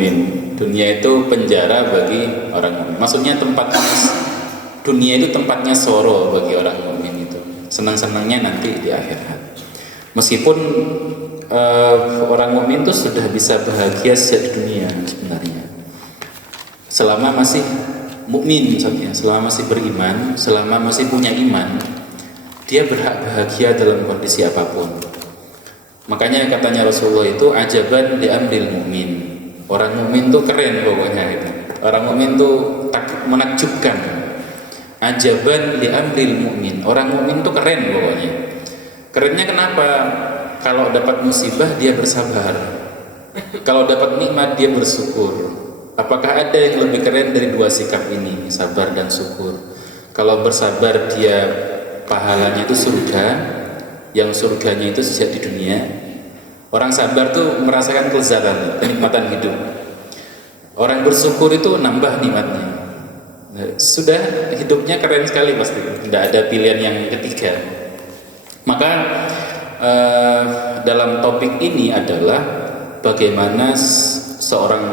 mukmin. Dunia itu penjara bagi orang mukmin. Maksudnya dunia itu tempatnya soro bagi orang mukmin itu. Senang-senangnya nanti di akhirat. Meskipun orang mukmin itu sudah bisa bahagia sejak di dunia sebenarnya. Selama masih mukmin misalnya, selama masih beriman, selama masih punya iman, dia berhak bahagia dalam kondisi apapun. Makanya katanya Rasulullah itu ajaban li amril mukmin. Orang mukmin tuh keren pokoknya itu. Orang mukmin tuh menakjubkan. Ajaban li amril mukmin. Orang mukmin tuh keren pokoknya. Kerennya kenapa? Kalau dapat musibah dia bersabar. Kalau dapat nikmat dia bersyukur. Apakah ada yang lebih keren dari dua sikap ini, sabar dan syukur? Kalau bersabar dia pahalanya itu surga, yang surganya itu sejak di dunia. Orang sabar tuh merasakan kelezatan, kenikmatan hidup. Orang bersyukur itu nambah nikmatnya. Sudah hidupnya keren sekali pasti, tidak ada pilihan yang ketiga. Maka dalam topik ini adalah bagaimana seorang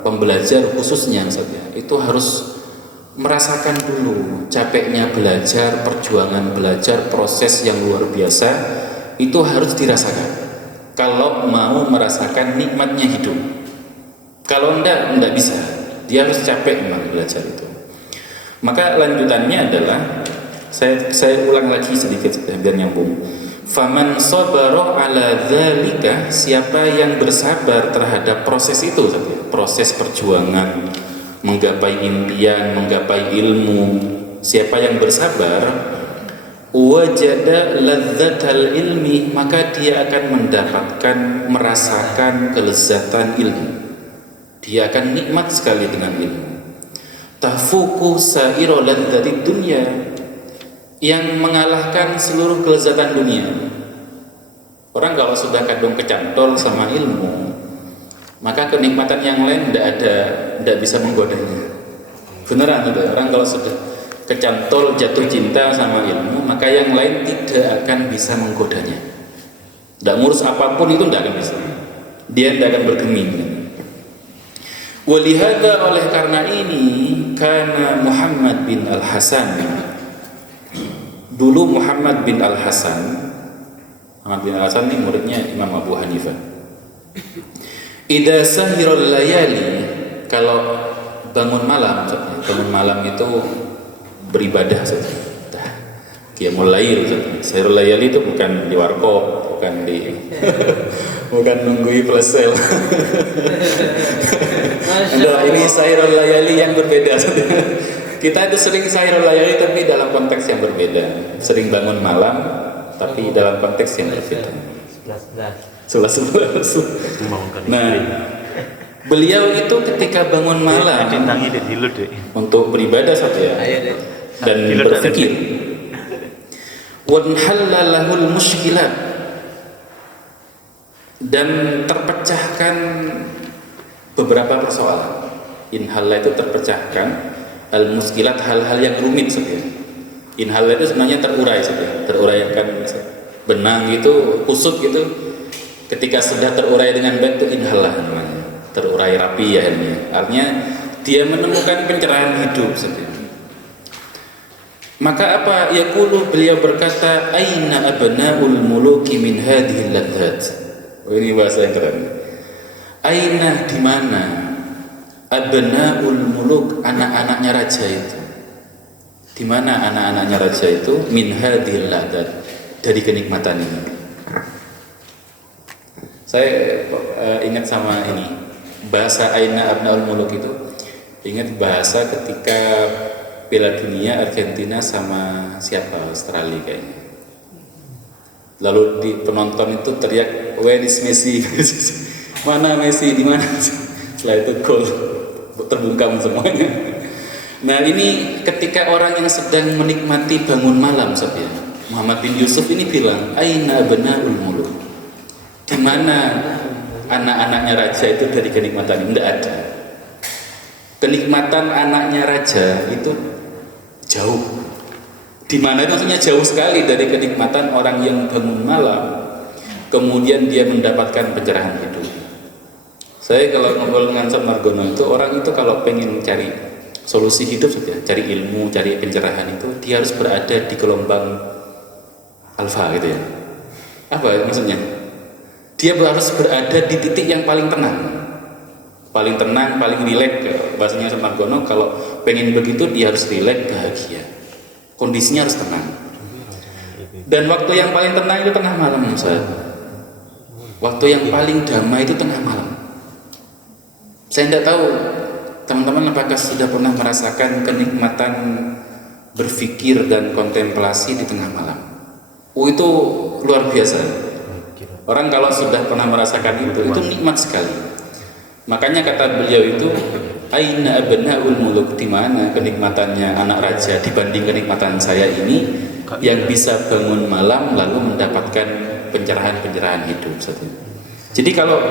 pembelajar khususnya saja itu harus merasakan dulu capeknya belajar, perjuangan belajar, proses yang luar biasa itu harus dirasakan kalau mau merasakan nikmatnya hidup. Kalau enggak bisa, dia harus capek memang belajar itu. Maka lanjutannya adalah saya ulang lagi sedikit biar nyambung. Faman sabara ala dzalika, siapa yang bersabar terhadap proses itu, proses perjuangan menggapai impian, menggapai ilmu, siapa yang bersabar, wajada ladzatal ilmi, maka dia akan mendapatkan, merasakan kelezatan ilmu. Dia akan nikmat sekali dengan ilmu. Tafuku sa'ira ladzatid dunya, yang mengalahkan seluruh kelezatan dunia. Orang kalau sudah kadung kecantol sama ilmu, maka kenikmatan yang lain tidak bisa menggodanya. Beneran itu. Orang kalau sudah kecantol jatuh cinta sama ilmu, maka yang lain tidak akan bisa menggodanya. Tidak ngurus apapun itu tidak akan bisa. Dia tidak akan bergeming. Walihada, oleh karena ini, karena Muhammad bin Al-Hasan, dulu Muhammad bin Al-Hasan ini muridnya Imam Abu Hanifah. Idza sahiral layali, kalau bangun malam itu beribadah saja. Qiyamul lail. Sahirul layali itu bukan di warkop, bukan bukan nunggui plesel. Ini sahirul layali yang berbeda. Kita itu sering sahirul layali tapi dalam konteks yang berbeda. Sering bangun malam tapi dalam konteks yang berbeda. 11. Nah, beliau itu ketika bangun malam untuk beribadah saja dan berpikir, wanhallalahul mushkilat, dan terpecahkan beberapa persoalan. Inhalla itu terpecahkan, al-muskilat hal-hal yang rumit sebenarnya. Inhalla itu sebenarnya terurai sebenarnya, teruraikan benang itu, kusut gitu. Ketika sudah terurai dengan baik itu inhalla namanya, terurai rapi ya akhirnya. Artinya dia menemukan pencerahan hidup sebenarnya. Maka apa? Yaqulu, beliau berkata, aina abnaul muluki min hadhil ladzat. Ini bahasa yang keren. Aina, di mana? Abnaul muluk, anak-anaknya raja itu. Di mana anak-anaknya raja itu? Min hadhil ladzat, dari kenikmatan ini. Saya ingat sama ini bahasa aina abnaul muluk itu. Ingat bahasa ketika Piala Dunia Argentina sama siapa, Australia kayaknya. Lalu di penonton itu teriak, where is Messi? Mana Messi, di mana? Setelah itu gol, terbungkam semuanya. Nah, ini ketika orang yang sedang menikmati bangun malam, saja. Muhammad bin Yusuf ini bilang, aina abnaul muluk, di mana anak-anaknya raja itu dari kenikmatan ini? Tidak ada. Kenikmatan anaknya raja itu jauh. Di mana itu maksudnya jauh sekali dari kenikmatan orang yang bangun malam kemudian dia mendapatkan pencerahan hidup. Saya kalau ngobrol dengan Ustaz Margono itu, orang itu kalau pengen cari solusi hidup saja, cari ilmu, cari pencerahan itu, dia harus berada di gelombang alfa gitu ya. Apa maksudnya? Dia harus berada di titik yang paling tenang, paling rileks. Bahasanya Ustaz Margono, kalau pengen begitu dia harus rileks, bahagia, kondisinya harus tenang. Dan waktu yang paling tenang itu tengah malam, Ustaz. Waktu yang paling damai itu tengah malam. Saya tidak tahu teman-teman apakah sudah pernah merasakan kenikmatan berpikir dan kontemplasi di tengah malam. Itu luar biasa. Orang kalau sudah pernah merasakan itu nikmat sekali. Makanya kata beliau itu, aina abnaul muluk, di mana kenikmatannya anak raja dibanding kenikmatan saya ini yang bisa bangun malam lalu mendapatkan pencerahan-pencerahan hidup. Jadi kalau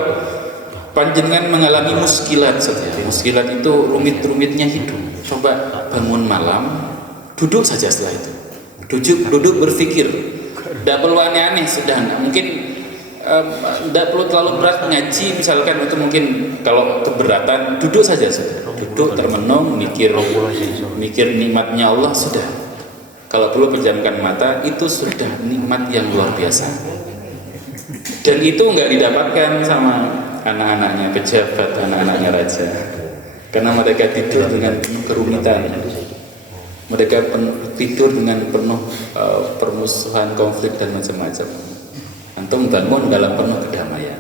panjenengan mengalami muskilat saja, muskilat itu rumit-rumitnya hidup, coba bangun malam, duduk saja setelah itu, duduk berpikir, tidak perlu aneh-aneh, sudah mungkin tidak perlu terlalu berat ngaji misalkan, itu mungkin kalau keberatan, duduk saja sudah, duduk termenung, mikir nikmatnya Allah sudah. Kalau perlu pejamkan mata, itu sudah nikmat yang luar biasa. Dan itu nggak didapatkan sama anak-anaknya pejabat, anak-anaknya raja, karena mereka tidur dengan penuh kerumitan, mereka tidur dengan penuh permusuhan, konflik dan macam-macam. Antum bangun dalam penuh kedamaian.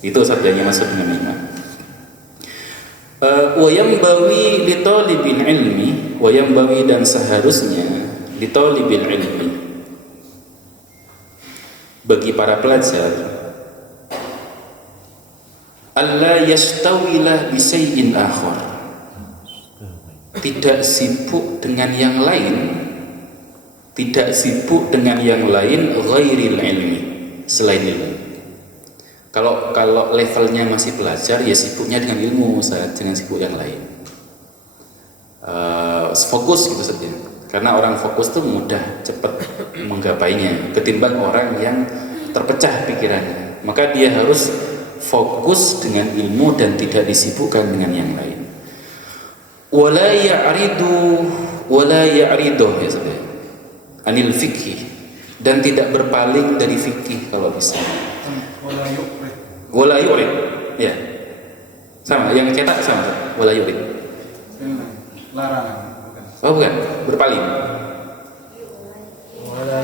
Itu sabdanya masuk dengan nikmat. Wayambawi litalibil ilmi, wayambawi dan seharusnya litalibil ilmi, bagi para pelajar, alla yastawilah bisayyin akhar, tidak sibuk dengan yang lain, ghairil ilmi, selain ilmu. Kalau levelnya masih belajar, ya sibuknya dengan ilmu, jangan sibuk yang lain. Fokus gitu saja, karena orang fokus tuh mudah cepat menggapainya ketimbang orang yang terpecah pikirannya. Maka dia harus fokus dengan ilmu dan tidak disibukkan dengan yang lain. Wala ya'ridu ya saudara, anil fikih, dan tidak berpaling dari fikih kalau bisa. Wala yurid, ya sama, yang cetak sama, wala yurid. Larangan. Oh bukan, berpaling.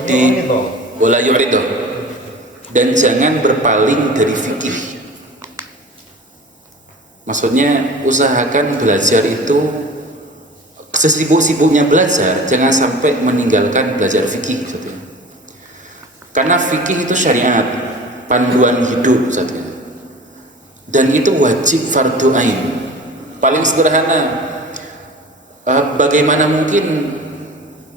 Di wala yurid, dan jangan berpaling dari fikih. Maksudnya usahakan belajar itu sesibuk-sibuknya belajar, jangan sampai meninggalkan belajar fikih. Karena fikih itu syariat, panduan hidup, dan itu wajib fardu ain. Paling sederhana, bagaimana mungkin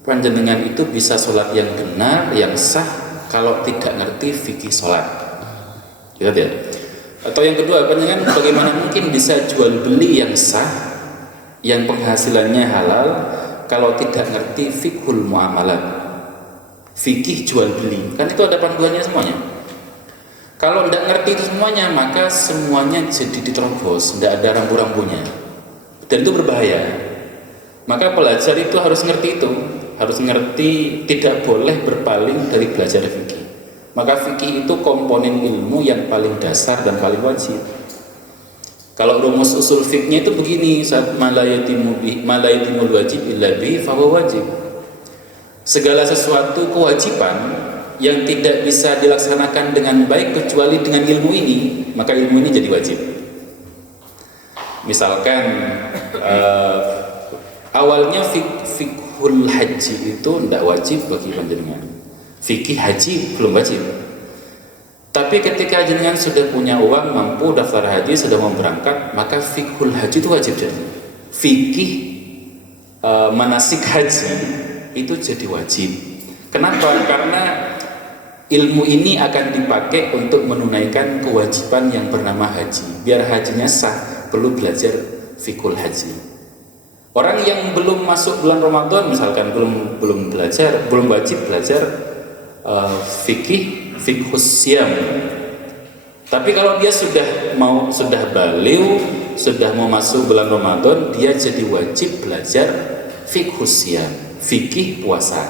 panjenengan itu bisa sholat yang benar, yang sah, kalau tidak ngerti fikih sholat, gitu ya? Atau yang kedua, panjenengan bagaimana mungkin bisa jual beli yang sah, yang penghasilannya halal, kalau tidak ngerti fiqhul muamalat, fikih jual beli, kan itu ada panduannya semuanya. Kalau tidak ngerti itu semuanya, maka semuanya jadi diterobos, tidak ada rambu-rambunya, dan itu berbahaya. Maka pelajar itu harus ngerti itu, harus ngerti, tidak boleh berpaling dari belajar fikih. Maka fikih itu komponen ilmu yang paling dasar dan paling wajib. Kalau rumus usul fikihnya itu begini, malayatimul wajib illa bihi fahuwa wajib. Segala sesuatu kewajiban yang tidak bisa dilaksanakan dengan baik kecuali dengan ilmu ini, maka ilmu ini jadi wajib. Misalkan awalnya fiqhul haji itu tidak wajib bagi panjenengan, fikih haji belum wajib. Tapi ketika jenengan sudah punya uang, mampu daftar haji, sudah mau berangkat, maka fiqhul haji itu wajib jadi. Fikih manasik haji itu jadi wajib. Kenapa? Karena ilmu ini akan dipakai untuk menunaikan kewajiban yang bernama haji. Biar hajinya sah, perlu belajar fiqhul haji. Orang yang belum masuk bulan Ramadan misalkan, belum wajib belajar fiqhus siyam. Tapi kalau dia sudah balighh, sudah mau masuk bulan Ramadan, dia jadi wajib belajar fiqhus siyam, fikih puasa.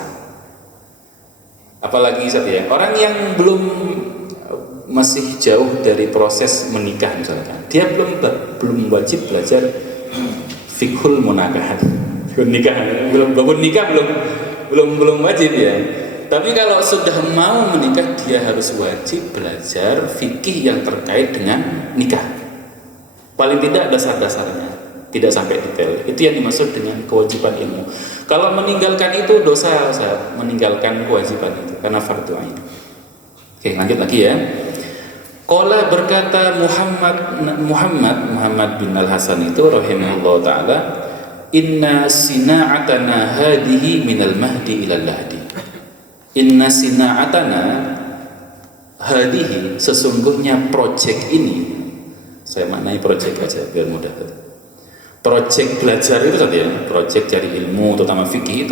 Apalagi ya, orang yang masih jauh dari proses menikah misalkan, dia belum wajib belajar fiqhul munakahat. Belum wajib ya. Tapi kalau sudah mau menikah, dia harus wajib belajar fikih yang terkait dengan nikah. Paling tidak dasar-dasarnya, tidak sampai detail. Itu yang dimaksud dengan kewajiban ilmu. Kalau meninggalkan itu dosa, meninggalkan kewajiban itu karena fardu ain. Oke, lanjut lagi ya. Qala berkata Muhammad bin Al-Hasan itu rahimahullah taala, inna sina'atana hadihi minal mahdi ilal lahdi. Inna sina'atana hadihi, sesungguhnya project ini, saya maknai project aja biar mudah. Project belajar itu tadi ya, project cari ilmu terutama fikih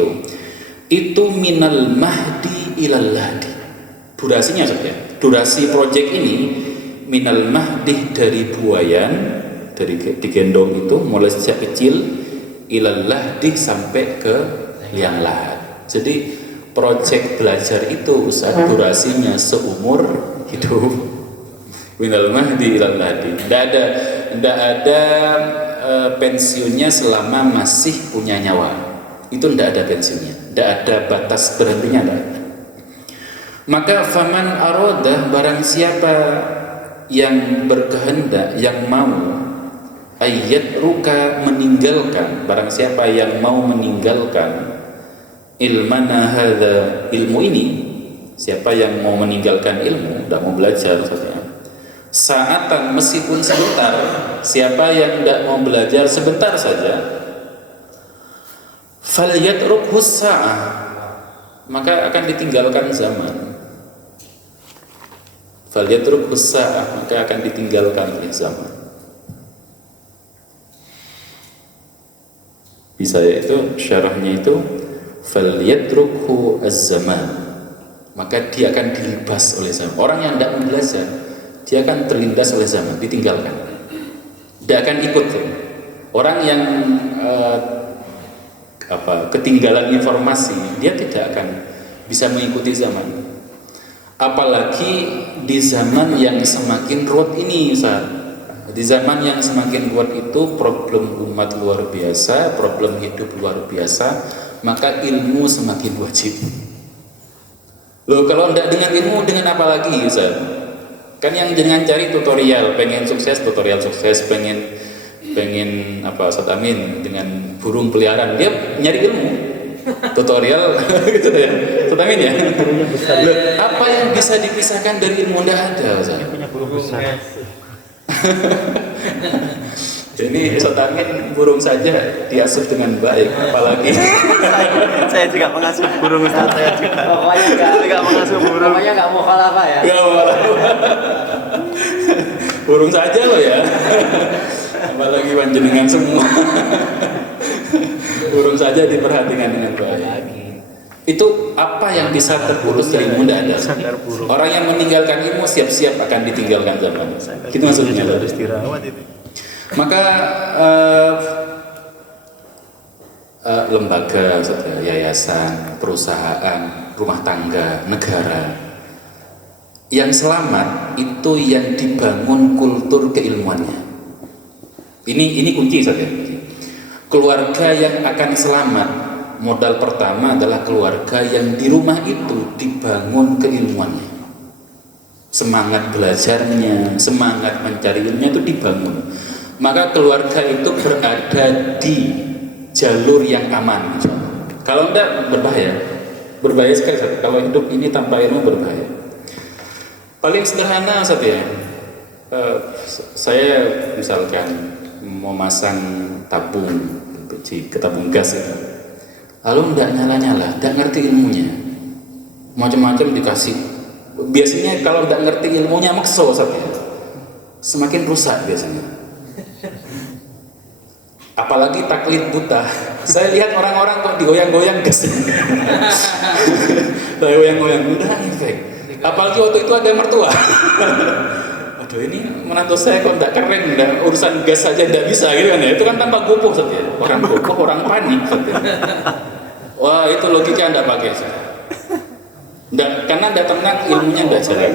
itu minal mahdi ilal lahdi. Durasinya saja. Durasi project ini minal mahdi, dari buayan, dari digendong itu mulai sejak kecil ilal lahdi sampai ke liang lahat. Jadi project belajar itu durasinya seumur hidup. Minal mahdi ilal lahdi. Tidak ada pensiunnya selama masih punya nyawa. Itu tidak ada pensiunnya. Tidak ada batas berhentinya. Maka faman aroda, barang siapa yang berkehendak, yang mau ayat ruka, meninggalkan, barang siapa yang mau meninggalkan ilmana hadza, ilmu ini, siapa yang mau meninggalkan ilmu, tidak mau belajar saatan, meskipun sebentar, siapa yang tidak mau belajar sebentar saja, falyatrukhu sa'ah, maka akan ditinggalkan zaman. Falyatrukhu sa'ah, maka akan ditinggalkan oleh zaman. Bisa itu syarahnya itu falyatrukhu az-zaman, maka dia akan dilibas oleh zaman. Orang yang tidak belajar, dia akan terlindas oleh zaman, ditinggalkan. Dia akan ikut. Orang yang ketinggalan informasi, dia tidak akan bisa mengikuti zaman. Apalagi di zaman yang semakin ruwet ini, Ustaz. Di zaman yang semakin ruwet itu, problem umat luar biasa, problem hidup luar biasa, maka ilmu semakin wajib. Loh, kalau tidak dengan ilmu, dengan apa lagi, Ustaz? Kan yang dengan cari tutorial, pengen sukses, tutorial sukses, pengen Ustaz Amin dengan burung peliharaan, dia nyari ilmu, tutorial gitu ya, Ustaz Amin ya. Loh, apa yang bisa dipisahkan dari ilmu? Tidak ada, Ustaz. Punya burung besar. Jadi Ustaz Amin burung saja diasuh dengan baik, apalagi saya juga mengasuh burung, Ustaz. Saya juga mengasuh burung. Pokoknya nggak mau kalah apa ya? Nggak mau kalah. Burung saja loh ya, apalagi panjenengan semua. Burung saja diperhatikan dengan baik. Itu apa yang bisa terputus dari ilmu? Tidak ada. Orang yang meninggalkan ilmu siap-siap akan ditinggalkan zaman. Itu maksudnya. Maka lembaga, yayasan, perusahaan, rumah tangga, negara yang selamat itu yang dibangun kultur keilmuannya. Ini kunci saja. Keluarga yang akan selamat, modal pertama adalah keluarga yang di rumah itu dibangun keilmuannya. Semangat belajarnya, semangat mencari ilmunya itu dibangun. Maka keluarga itu berada di jalur yang aman. Kalau tidak, berbahaya sekali. Kalau hidup ini tanpa ilmu berbahaya. Paling sederhana saja ya. Saya misalkan mau masang tabung ke tabung gas itu, lalu tidak nyala-nyala, tidak ngerti ilmunya, macam-macam dikasih. Biasanya kalau tidak ngerti ilmunya makso saja, semakin rusak biasanya. Apalagi taklid buta. Saya lihat orang-orang kok digoyang-goyang gas. Digoyang-goyang udah efek. Apalagi waktu itu ada mertua. waduh ini menantu saya kok enggak keren, enggak, urusan gas saja enggak bisa gitu kan ya. Itu kan tanpa gopoh Ustaz ya. Orang gopoh, orang panik Ustaz ya. Wah, itu logika enggak pakai Ustaz. Enggak, karena enggak tenang, ilmunya enggak jalan.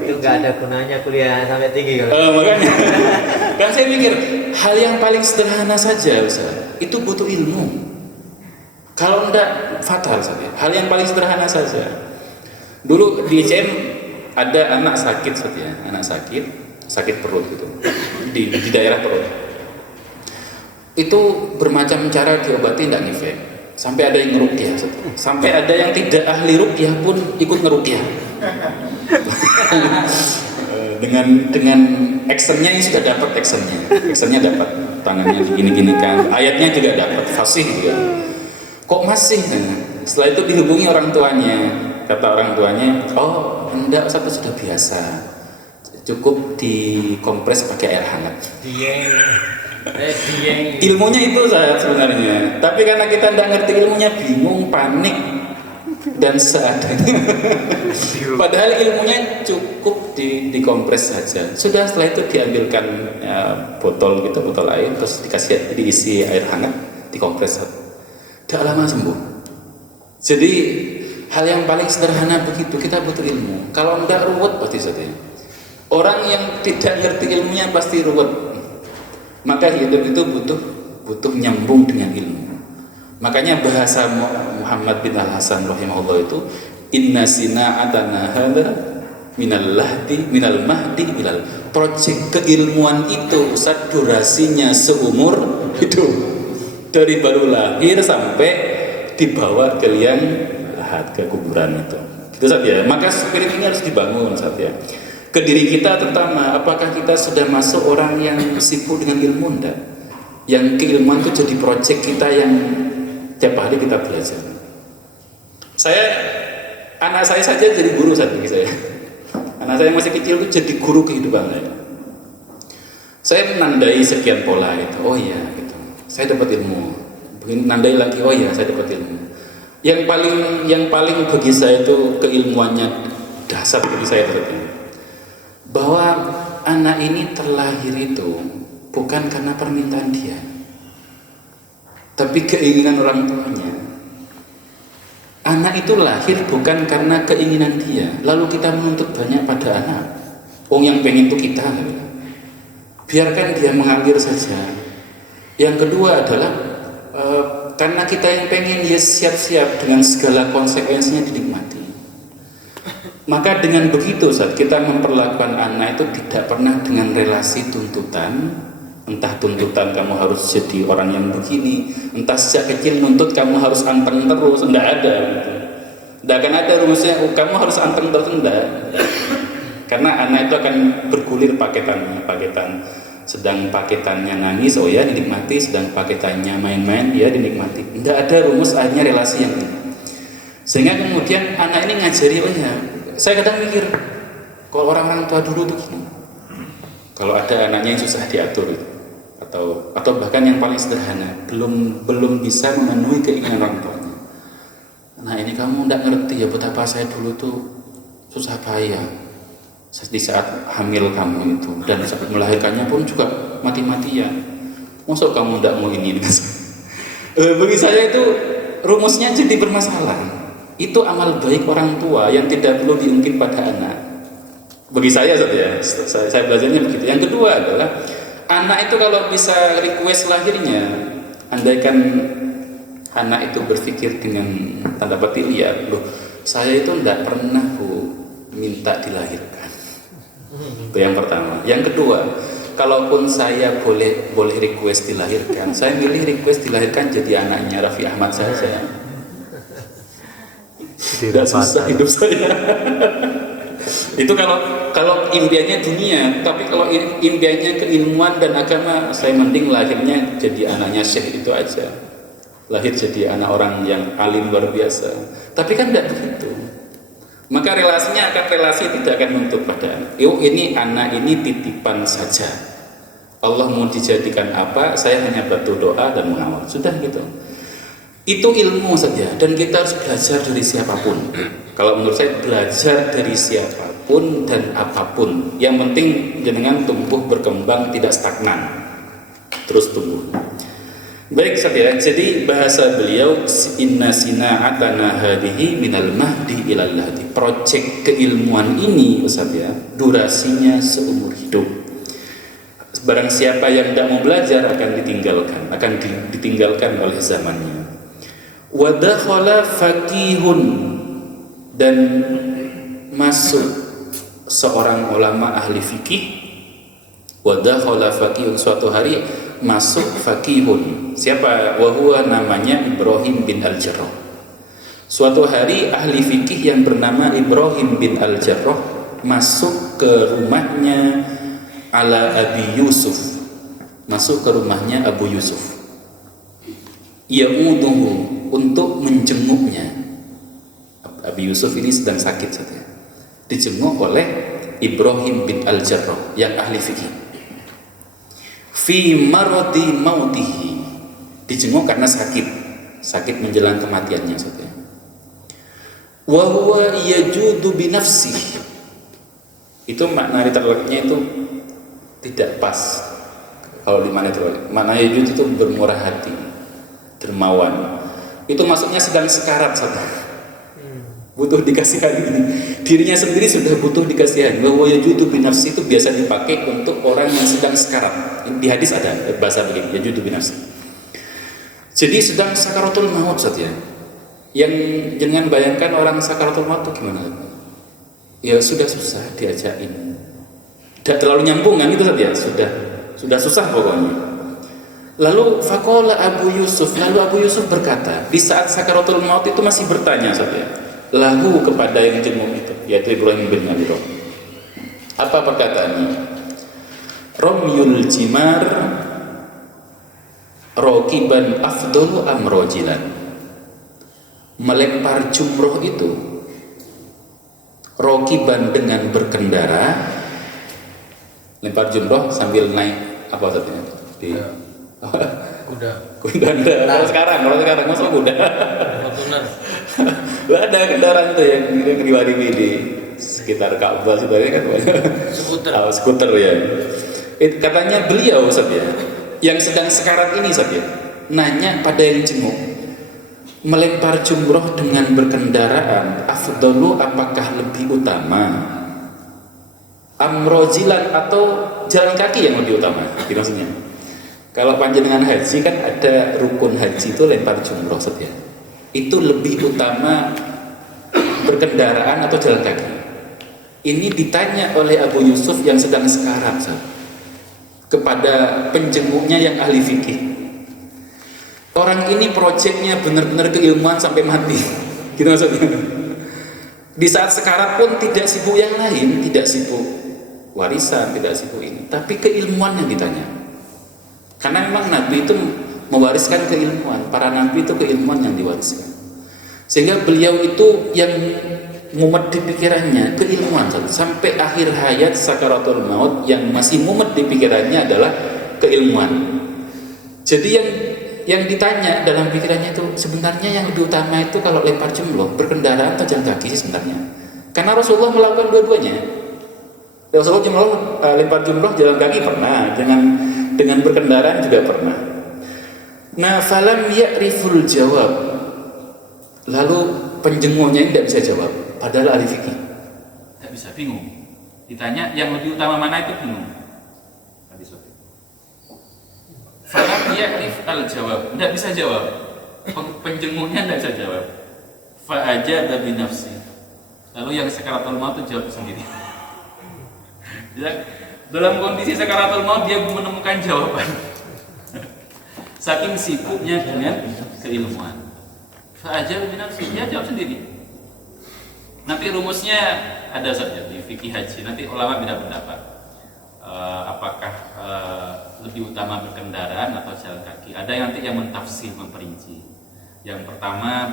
Itu nggak ada gunanya kuliah sampai tinggi kalau. Makanya kan saya mikir hal yang paling sederhana saja Ustaz, itu butuh ilmu. Kalau enggak fatal saja. Hal yang paling sederhana saja. Dulu di ICM ada anak sakit saja, anak sakit perut gitu, di daerah perut. Itu bermacam cara diobati tidak ngefek. Sampai ada yang ngeruqyah, sampai ada yang tidak ahli ruqyah pun ikut ngeruqyah. dengan actionnya yang sudah dapat actionnya dapat, tangannya gini-gini kan, ayatnya juga dapat, fasih juga. Kok masih? Setelah itu dihubungi orang tuanya. Kata orang tuanya, oh enggak, satu sudah biasa, cukup dikompres pakai air hangat. Ilmunya itu saya sebenarnya, tapi karena kita tidak ngerti ilmunya, bingung, panik, dan seadanya. Padahal ilmunya cukup dikompres saja. Sudah, setelah itu diambilkan botol air, terus diisi air hangat, dikompres. Tidak lama sembuh. Jadi hal yang paling sederhana begitu, kita butuh ilmu. Kalau enggak ruwet pasti saja. Orang yang tidak ngerti ilmunya pasti ruwet. Maka hidup itu butuh nyambung dengan ilmu. Makanya bahasa Muhammad bin Al-Hasan rahimahullah itu, inna sina'atana hadha minal mahdi ilal. Project keilmuan itu Ustaz durasinya seumur hidup. Dari baru lahir sampai dibawa ke liang lahat, ke kuburan itu. Itu Ustaz ya. Maka spirit ini harus dibangun Ustaz ya. Ke diri kita terutama, apakah kita sudah masuk orang yang sibuk dengan ilmu enggak? Yang keilmuan itu jadi proyek kita yang tiap hari kita belajar. Anak saya saja jadi guru saat ini saya. Anak saya yang masih kecil itu jadi guru kehidupan saya. Saya menandai sekian pola itu. Oh iya gitu. Saya dapat ilmu. Begini nandai lagi. Oh iya saya dapat ilmu. Yang paling bagi saya itu keilmuannya dasar bagi saya berarti. Bahwa anak ini terlahir itu bukan karena permintaan dia, tapi keinginan orang tuanya. Anak itu lahir bukan karena keinginan dia, lalu kita menuntut banyak pada anak. Yang pengen itu kita, biarkan dia mengalir saja. Yang kedua adalah karena kita yang pengen, dia siap-siap dengan segala konsekuensinya dinikmati. Maka dengan begitu saat kita memperlakukan anak itu tidak pernah dengan relasi tuntutan, entah tuntutan kamu harus jadi orang yang begini, entah sejak kecil nuntut kamu harus anteng terus, tidak ada. Tidak akan ada rumusnya, kamu harus anteng terus, tidak. Karena anak itu akan bergulir paketan. Sedang paketannya nangis, oh ya dinikmati. Sedang paketannya main-main, ya dinikmati. Tidak ada rumus, akhirnya relasi yang ini. Sehingga kemudian anak ini ngajari, oh ya, saya kadang mikir, kalau orang-orang tua dulu tuh gini, kalau ada anaknya yang susah diatur itu, atau bahkan yang paling sederhana, belum bisa memenuhi keinginan orang tuanya. Nah ini kamu tidak ngerti ya betapa saya dulu tuh susah payah di saat hamil kamu itu, dan saat melahirkannya pun juga mati-matian. Masuk kamu tidak mau ini dengan saya? Bagi saya itu rumusnya jadi bermasalah. Itu amal baik orang tua yang tidak perlu diungkit pada anak. Bagi saya saja, saya belajarnya begitu. Yang kedua adalah anak itu kalau bisa request lahirnya, andaikan anak itu berpikir dengan tanda petik liar, loh saya itu tidak pernah minta dilahirkan. Itu yang pertama. Yang kedua, kalaupun saya boleh request dilahirkan, saya milih request dilahirkan jadi anaknya Raffi Ahmad saja. Tidak susah hidup saya. Itu kalau impiannya dunia, tapi kalau impiannya keilmuan dan agama, saya mending lahirnya jadi anaknya Syekh itu aja. Lahir jadi anak orang yang alim luar biasa. Tapi kan tidak begitu. Maka relasinya tidak akan menuntut pada anak. Ini anak ini titipan saja. Allah mau dijadikan apa, saya hanya bantu doa dan mengawal. Sudah gitu. Itu ilmu saja, dan kita harus belajar dari siapapun. Kalau menurut saya belajar dari siapapun. pun dan apapun. Yang penting jenengan tumbuh berkembang tidak stagnan, terus tumbuh. Baik Ustaz ya, jadi bahasa beliau inna sina'atana hadihi minal mahdi ilal lahdi. Project keilmuan ini Ustaz ya, durasinya seumur hidup. Barang siapa yang tidak mau belajar akan ditinggalkan oleh zamannya. Wa dakhala faqihun, dan masuk seorang ulama ahli fikih. Wa dakhala faqihun, suatu hari masuk faqihun. Siapa? Wa huwa, namanya Ibrahim bin Al-Jarrah. Suatu hari ahli fikih yang bernama Ibrahim bin Al-Jarrah masuk ke rumahnya ala Abi Yusuf, masuk ke rumahnya Abu Yusuf, ya'uduhu, untuk menjenguknya. Abi Yusuf ini sedang sakit saja, dijenguk oleh Ibrahim bin Al-Jarrah yang ahli fikih. Fi maradi mautihi, dijenguk karena sakit menjelang kematiannya saja. Wa huwa yajudu bi nafsihi, itu makna literalnya itu tidak pas. Kalau di mana makna yajud itu bermurah hati, dermawan. Itu maksudnya sedang sekarat saja, butuh dikasihani. Dirinya sendiri sudah butuh dikasihani. Bahwa yajudu binafsi itu biasa dipakai untuk orang yang sedang sekarat. Di hadis ada bahasa begini, yajudu binafsi. Jadi sedang sakaratul maut saja. Yang jangan bayangkan orang sakaratul maut itu gimana? Ya sudah susah diajakin, tidak terlalu nyambung kan, itu saja sudah susah pokoknya. Lalu faqala Abu Yusuf, lalu Abu Yusuf berkata, di saat sakaratul maut itu masih bertanya saja, lahu, kepada yang jenguk itu, yaitu Ibrahim bin Al-Jarrah. Apa perkataannya? Romyul jimar rokiban afdalu am rojilan. Melempar jumroh itu rokiban dengan berkendara, lempar jumroh sambil naik apa artinya? Kuda. Kalau sekarang masuk kuda. Ada kendaraan tuh yang riwari di sekitar Ka'bah sebenarnya kan banyak. Skuter ya. Katanya beliau Ustaz ya, yang sedang sekarat ini Ustaz ya, nanya pada yang jenguk, melempar jumroh dengan berkendaraan afdalu, apakah lebih utama, amrojilan, atau jalan kaki yang lebih utama? Gitu maksudnya. Kalau panjenengan haji kan ada rukun haji itu lempar jumroh saja. Itu lebih utama berkendaraan atau jalan kaki? Ini ditanya oleh Abu Yusuf yang sedang sekarat kepada penjenguknya yang ahli fikih. Orang ini proyeknya benar-benar keilmuan sampai mati. Gitu maksudnya. Di saat sekarat pun tidak sibuk yang lain, tidak sibuk warisan, tidak sibuk ini, tapi keilmuan yang ditanya. Karena memang Nabi itu mewariskan keilmuan, para Nabi itu keilmuan yang diwariskan. Sehingga beliau itu yang mumet di pikirannya keilmuan, sampai akhir hayat sakaratul maut yang masih mumet di pikirannya adalah keilmuan. Jadi yang ditanya dalam pikirannya itu sebenarnya yang lebih utama itu kalau lempar jumroh berkendaraan atau jalan kaki sih sebenarnya. Karena Rasulullah melakukan dua-duanya. Rasulullah lempar jumroh jalan kaki pernah, dengan berkendaraan juga pernah. Nah, falam ya'riful jawab. Lalu penjenguknya tidak bisa jawab, padahal ahli fikih. Tidak bisa, bingung. Ditanya yang lebih utama mana itu bingung. Falam ya'rif al-jawab, tidak bisa jawab. Penjenguknya tidak bisa jawab. Fa'ajaba bi nafsi. Lalu yang sakaratul maut itu jawab sendiri. Dalam kondisi sakaratul maut dia menemukan jawaban. Saking sibuknya dengan keilmuan. Fa'ajaba bi nafsi, dia jawab sendiri. Nanti rumusnya ada saja di fikih haji. Nanti ulama beda pendapat. Apakah lebih utama berkendaraan atau jalan kaki? Ada yang nanti yang mentafsir, memperinci. Yang pertama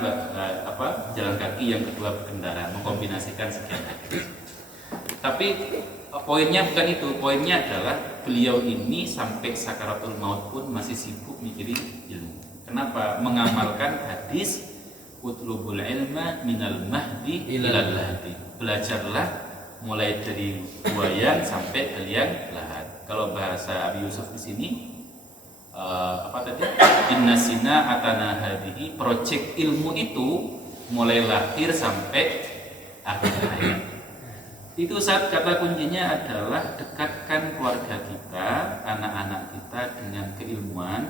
jalan kaki, yang kedua berkendaraan, mengkombinasikan sekian tadi. Tapi poinnya bukan itu. Poinnya adalah beliau ini sampai sakaratul maut pun masih sibuk mikirin ilmu. Kenapa? Mengamalkan hadis utlubul ilma minal mahdi ilal lahdi. Belajarlah mulai dari buayan sampai belian lahat. Kalau bahasa Abi Yusuf di sini apa tadi? Inna sina atana hadihi, proyek ilmu itu mulai lahir sampai akhir hayat. Itu saat kata kuncinya adalah dekatkan keluarga kita, anak-anak kita dengan keilmuan,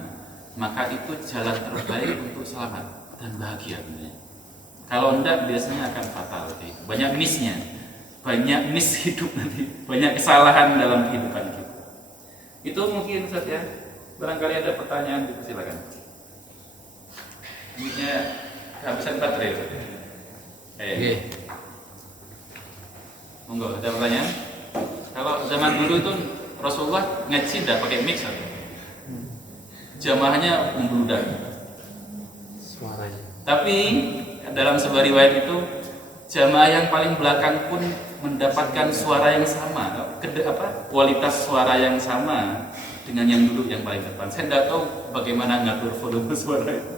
maka itu jalan terbaik untuk selamat dan bahagia. Kalau enggak biasanya akan fatal. Banyak missnya, banyak miss hidup nanti, banyak kesalahan dalam kehidupan kita. Itu mungkin saja. Barangkali ada pertanyaan, silakan. Ini kehabisan baterai. Oke. Monggo, ada pertanyaan? Kalau zaman dulu itu Rasulullah ngaji tidak pakai mix atau? Jamaahnya membludak. Suaranya. Tapi dalam sebuah riwayat itu jamaah yang paling belakang pun mendapatkan suara yang sama, kualitas suara yang sama dengan yang dulu yang paling depan. Saya tidak tahu bagaimana ngatur volume suara itu.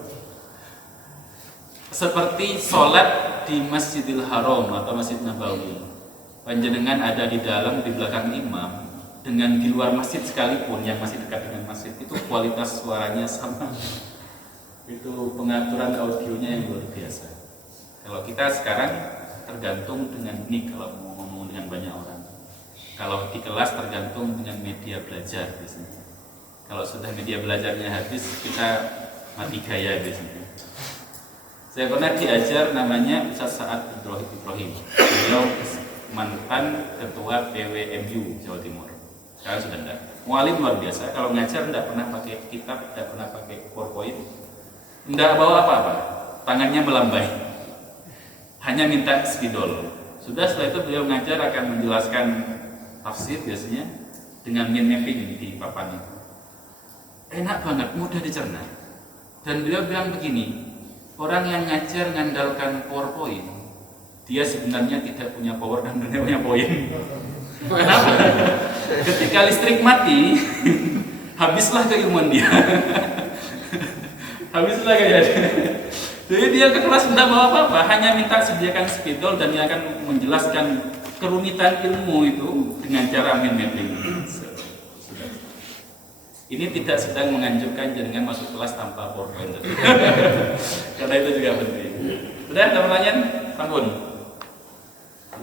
Seperti sholat di Masjidil Haram atau Masjid Nabawi, panjenengan ada di dalam, di belakang imam, dengan di luar masjid sekalipun yang masih dekat dengan masjid, itu kualitas suaranya sama. Itu pengaturan audionya yang luar biasa. Kalau kita sekarang tergantung dengan mic kalau mau ngomong dengan banyak orang. Kalau di kelas tergantung dengan media belajar biasanya. Kalau sudah media belajarnya habis, kita mati gaya biasanya. Saya pernah diajar namanya Ustaz Sa'ad Ibrahim. Beliau mantan ketua PWMU Jawa Timur. Sekarang sudah enggak. Mualim luar biasa. Kalau ngajar enggak pernah pakai kitab, enggak pernah pakai PowerPoint, enggak bawa apa-apa. Tangannya melambai. Hanya minta spidol. Sudah, setelah itu beliau ngajar akan menjelaskan tafsir biasanya dengan mind mapping di papan itu. Enak banget, mudah dicerna. Dan beliau bilang begini, orang yang ngajar ngandalkan PowerPoint, dia sebenarnya tidak punya power dan tidak punya poin. Kenapa? Ketika listrik mati, habislah keilmuan dia. Habislah kayaknya. Jadi dia ke kelas tidak bawa apa-apa, hanya minta sediakan spidol dan dia akan menjelaskan kerumitan ilmu itu dengan cara mind mapping. Ini tidak sedang menganjurkan jenengan masuk kelas tanpa PowerPoint. Karena itu juga penting. Sudah ada pertanyaan? Ampun.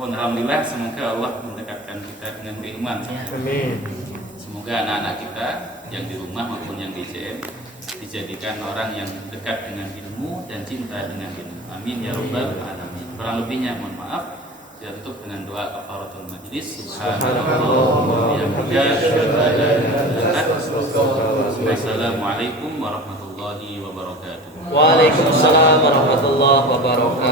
Alhamdulillah, semoga Allah mendekatkan kita dengan keilmuan. Amin. Semoga anak-anak kita yang di rumah maupun yang di JM dijadikan orang yang dekat dengan ilmu dan cinta dengan ilmu. Amin ya rabbal alamin. Kurang lebihnya mohon maaf. Kita tutup dengan doa kafaratul majlis. Subhanallah wa bihamdihi. Wassalamualaikum warahmatullahi wabarakatuh. Waalaikumsalam warahmatullahi wabarakatuh.